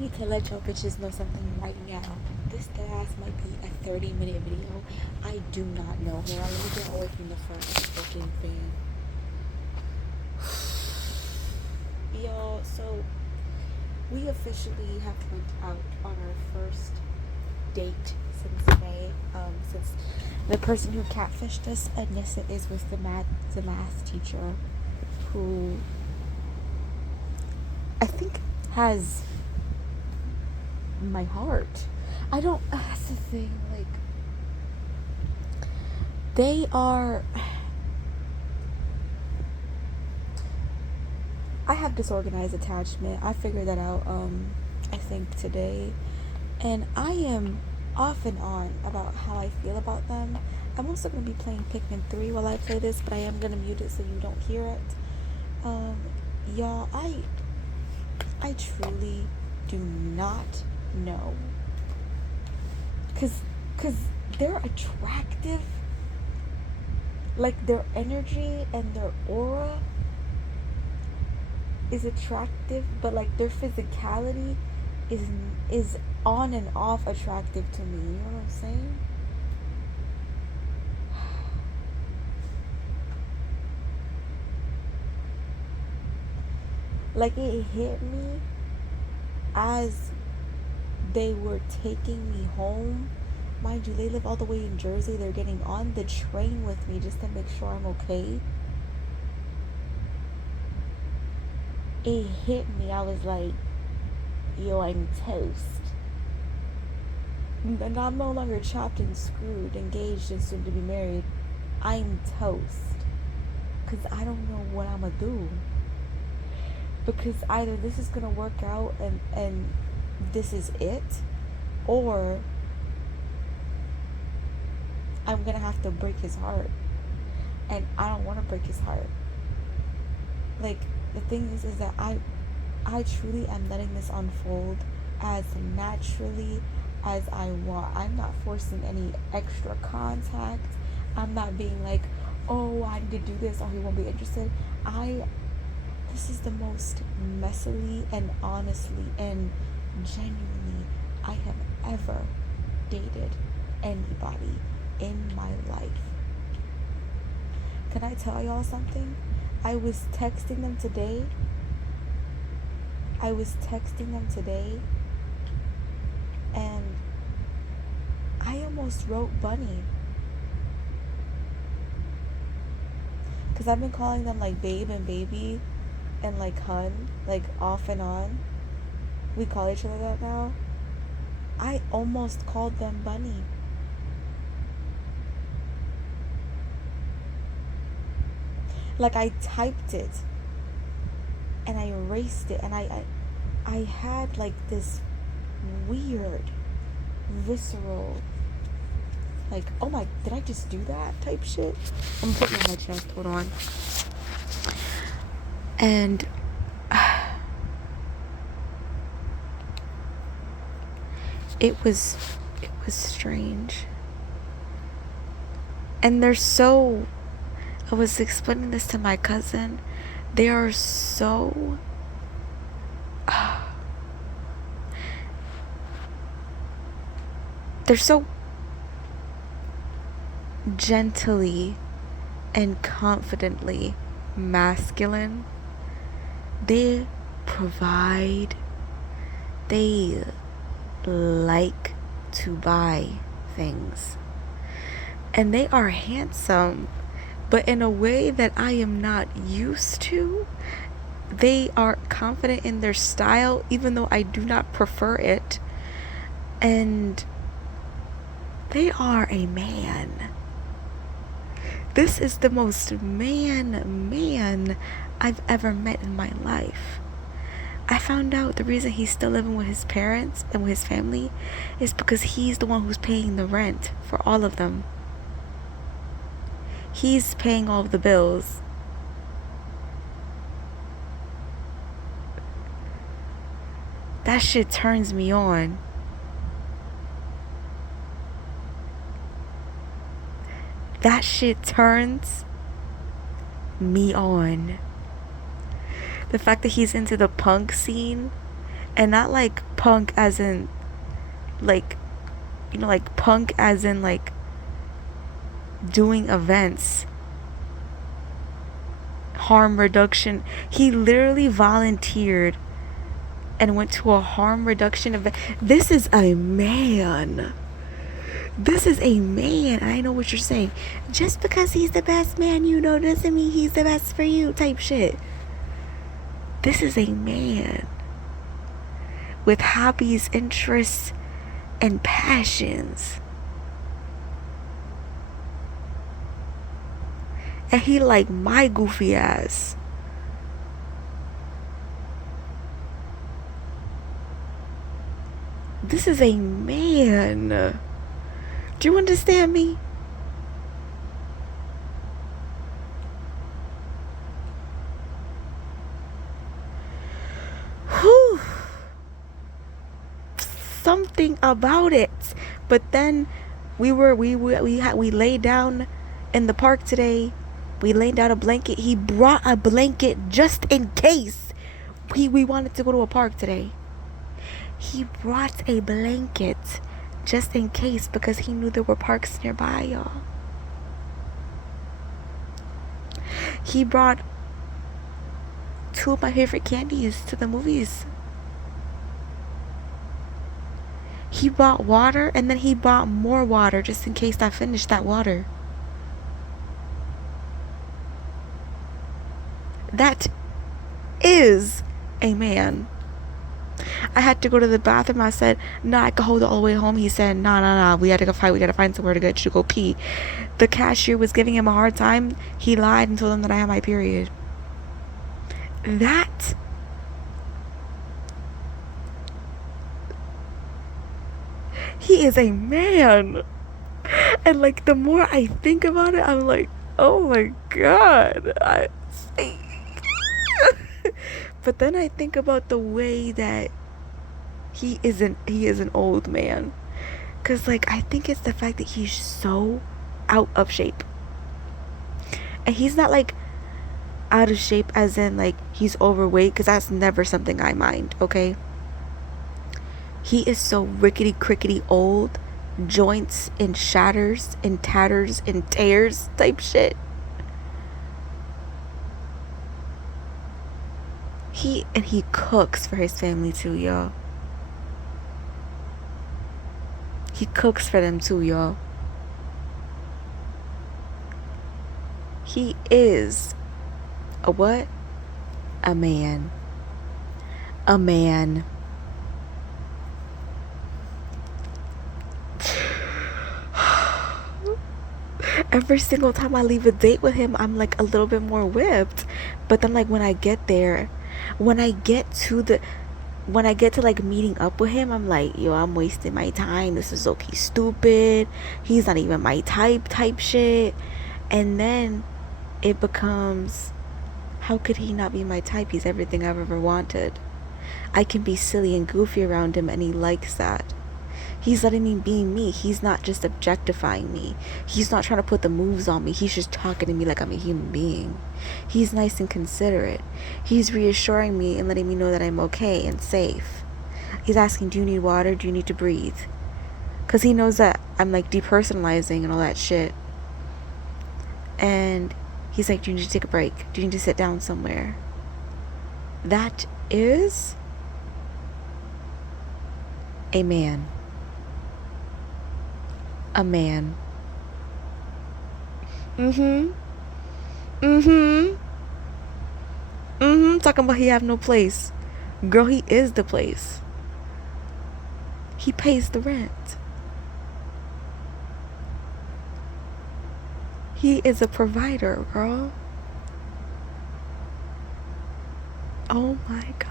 need to let y'all bitches know something right now. This ass might be a 30-minute video. I do not know. Hold on, let me get away from the front fucking fan. Y'all, so we officially have went out on our first date since May. Since the person who catfished us, Anissa, is with the math teacher, who I think has my heart. I don't. That's the thing. Like, they are. I have disorganized attachment. I figured that out. I think today, and I am off and on about how I feel about them. I'm also gonna be playing Pikmin 3 while I play this, but I am gonna mute it so you don't hear it. Y'all, I truly do not know, cause they're attractive. Like, their energy and their aura is attractive, but like their physicality is on and off attractive to me. You know what I'm saying? Like, it hit me as they were taking me home. Mind you, they live all the way in Jersey. They're getting on the train with me just to make sure I'm okay. It hit me. I was like, yo, I'm toast. And I'm no longer chopped and screwed, engaged and soon to be married. I'm toast. Because I don't know what I'm going to do. Because either this is going to work out and this is it, or I'm going to have to break his heart. And I don't want to break his heart. Like, the thing is that I truly am letting this unfold as naturally as I want. I'm not forcing any extra contact. I'm not being like, oh, I need to do this or he won't be interested. This is the most messily and honestly and genuinely I have ever dated anybody in my life. Can I tell y'all something? I was texting them today. And I almost wrote Bunny. Because I've been calling them like babe and baby and like hun, like off and on. We call each other that now. I almost called them Bunny. Like, I typed it and I erased it, and I had like this weird visceral, like, oh my, did I just do that type shit? I'm gonna put it on my chest, hold on. And it was strange. And they're so, I was explaining this to my cousin, they are so they're so gently and confidently masculine. They provide. They like to buy things. And they are handsome, but in a way that I am not used to. They are confident in their style, even though I do not prefer it. And they are a man. This is the most man I've ever met in my life. I found out the reason he's still living with his parents and with his family is because he's the one who's paying the rent for all of them. He's paying all of the bills. That shit turns me on. That shit turns me on. The fact that he's into the punk scene, And not like punk as in like, you know, like punk as in like doing events, harm reduction. He literally volunteered and went to a harm reduction event. This is a man. This is a man. I know what you're saying. Just because he's the best man you know doesn't mean he's the best for you type shit. This is a man with hobbies, interests, and passions. And he like my goofy ass. This is a man. Do you understand me? Whew. Something about it. But then we laid down in the park today. We laid down a blanket. He brought a blanket just in case we wanted to go to a park today. He brought a blanket just in case because he knew there were parks nearby, y'all. He brought 2 of my favorite candies to the movies. He bought water and then he bought more water just in case I finished that water. That is a man. I had to go to the bathroom. I said, I could hold it all the way home. He said, nah, we gotta find somewhere to get you to go pee. The cashier was giving him a hard time. He lied and told him that I had my period. That he is a man. And like the more I think about it, I'm like, oh my God. But then I think about the way that he is an old man. Cause like I think it's the fact that he's so out of shape. And he's not like out of shape as in like he's overweight, because that's never something I mind, okay? He is so rickety crickety old, joints and shatters and tatters and tears type shit. He cooks for his family too, y'all. He cooks for them too, y'all. He is a what? A man. A man. Every single time I leave a date with him, I'm like a little bit more whipped. But then like when I get to like meeting up with him, I'm like, yo, I'm wasting my time. This is okay, stupid. He's not even my type shit. And then it becomes, how could he not be my type? He's everything I've ever wanted. I can be silly and goofy around him and he likes that. He's letting me be me. He's not just objectifying me. He's not trying to put the moves on me. He's just talking to me like I'm a human being. He's nice and considerate. He's reassuring me and letting me know that I'm okay and safe. He's asking, do you need water? Do you need to breathe? Because he knows that I'm like depersonalizing and all that shit. And he's like, do you need to take a break? Do you need to sit down somewhere? That is a man. A man. Talking about he have no place. Girl, he is the place. He pays the rent. He is a provider, girl. Oh my God.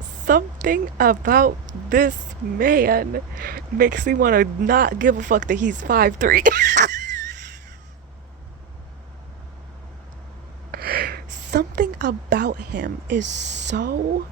Something about this man makes me want to not give a fuck that he's 5'3". Something about him is so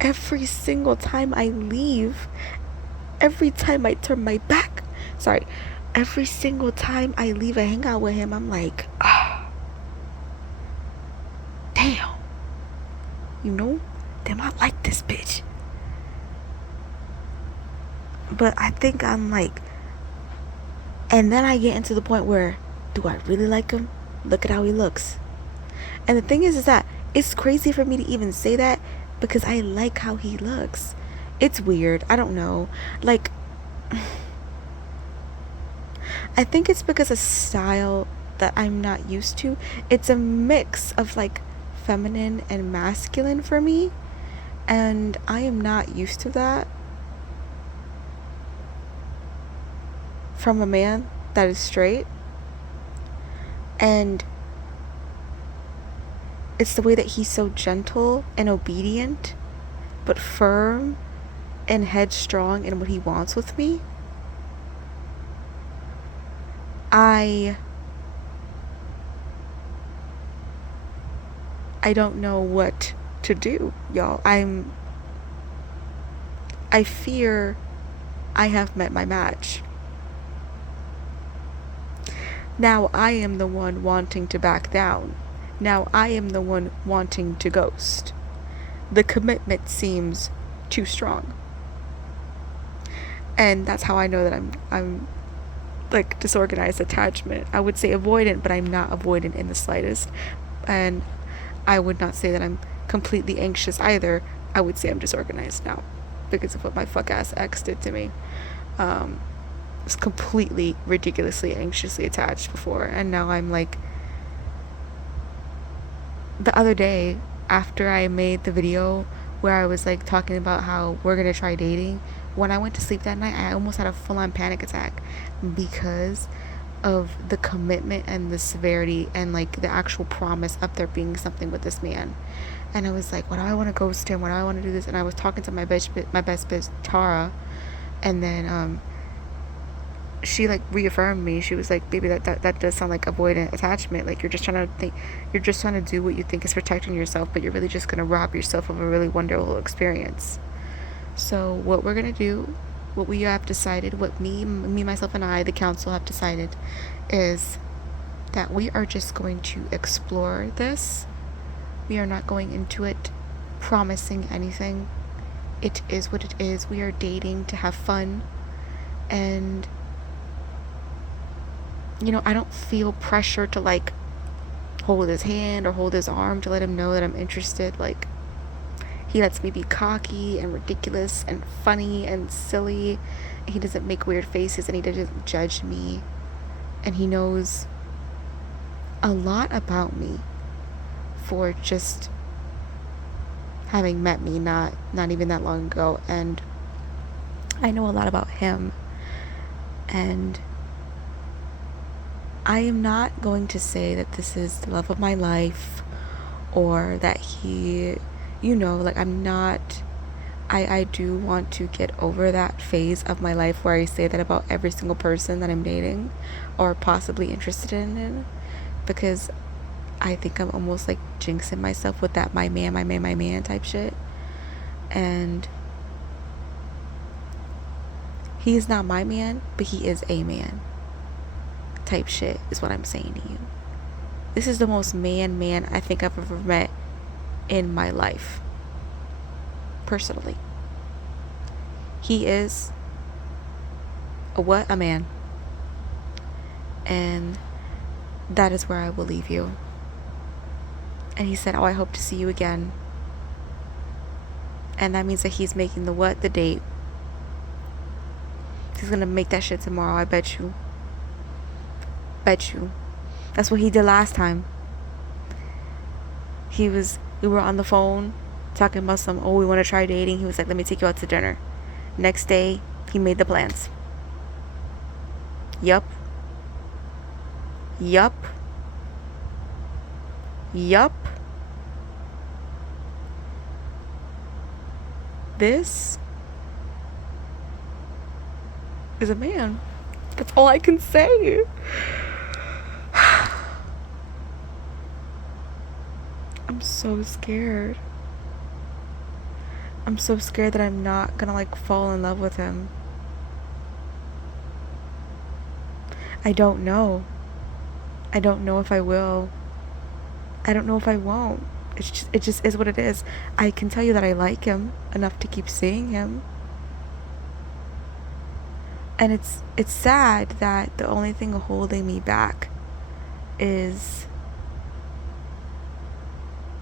every single time I leave every time I turn my back, sorry, every single time I leave a hangout with him, I'm like, ah, damn, you know, damn, I like this bitch. But I think I'm like, and then I get into the point where, do I really like him? Look at how he looks. And the thing is that it's crazy for me to even say that because I like how he looks. It's weird. I don't know. Like, I think it's because of style that I'm not used to. It's a mix of like feminine and masculine for me. And I am not used to that from a man that is straight. And it's the way that he's so gentle and obedient, but firm and headstrong in what he wants with me. I don't know what to do, y'all. I fear I have met my match. Now I am the one wanting to back down. Now I am the one wanting to ghost. The commitment seems too strong. And that's how I know that I'm like disorganized attachment. I would say avoidant, but I'm not avoidant in the slightest. And I would not say that I'm completely anxious either. I would say I'm disorganized now because of what my fuck ass ex did to me. I was completely ridiculously anxiously attached before, and now I'm like, the other day after I made the video where I was like talking about how we're gonna try dating, when I went to sleep that night I almost had a full-on panic attack because of the commitment and the severity and like the actual promise of there being something with this man. And I was like, why do I want to ghost him? Why do I want to do this? And I was talking to my best bitch Tara, and then she like reaffirmed me. She was like, baby, that does sound like avoidant attachment. Like you're just trying to do what you think is protecting yourself, but you're really just gonna rob yourself of a really wonderful experience. So what we're gonna do, what we have decided, what me, myself, and I, the council, have decided, is that we are just going to explore this. We are not going into it promising anything. It is what it is. We are dating to have fun, and you know, I don't feel pressure to like hold his hand or hold his arm to let him know that I'm interested. Like, he lets me be cocky and ridiculous and funny and silly. He doesn't make weird faces, and he doesn't judge me, and he knows a lot about me for just having met me not even that long ago. And I know a lot about him, and I am not going to say that this is the love of my life or that he, you know, like I'm not, I do want to get over that phase of my life where I say that about every single person that I'm dating or possibly interested in, because I think I'm almost like jinxing myself with that my man type shit. And he is not my man, but he is a man type shit is what I'm saying to you. This is the most man I think I've ever met in my life, personally. He is a man. And that is where I will leave you. And he said, oh, I hope to see you again. And that means that he's making the date. He's gonna make that shit tomorrow, I bet you. That's what he did last time. We were on the phone talking about we want to try dating. He was like, let me take you out to dinner. Next day, he made the plans. Yup. This is a man. That's all I can say. I'm so scared. I'm so scared that I'm not gonna like fall in love with him. I don't know. I don't know if I will. I don't know if I won't. It just is what it is. I can tell you that I like him enough to keep seeing him. And it's sad that the only thing holding me back is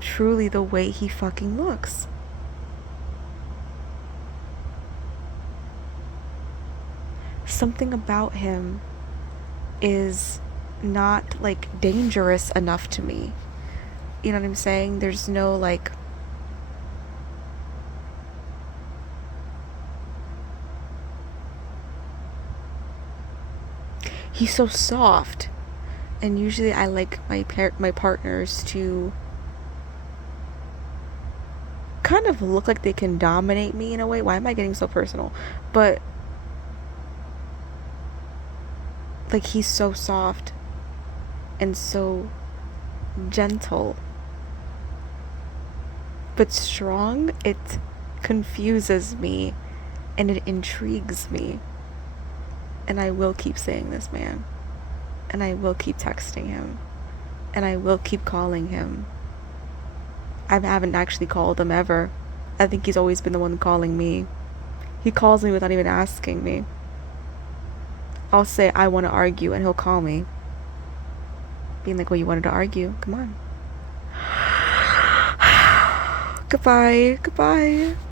truly the way he fucking looks. Something about him is not like dangerous enough to me. You know what I'm saying? There's no like he's so soft. And usually I like my partners to kind of look like they can dominate me in a way. Why am I getting so personal? But like he's so soft and so gentle but strong. It confuses me and it intrigues me. And I will keep saying this, man. And I will keep texting him. And I will keep calling him. I haven't actually called him ever. I think he's always been the one calling me. He calls me without even asking me. I'll say I want to argue and he'll call me. Being like, well, you wanted to argue? Come on. Goodbye. Goodbye.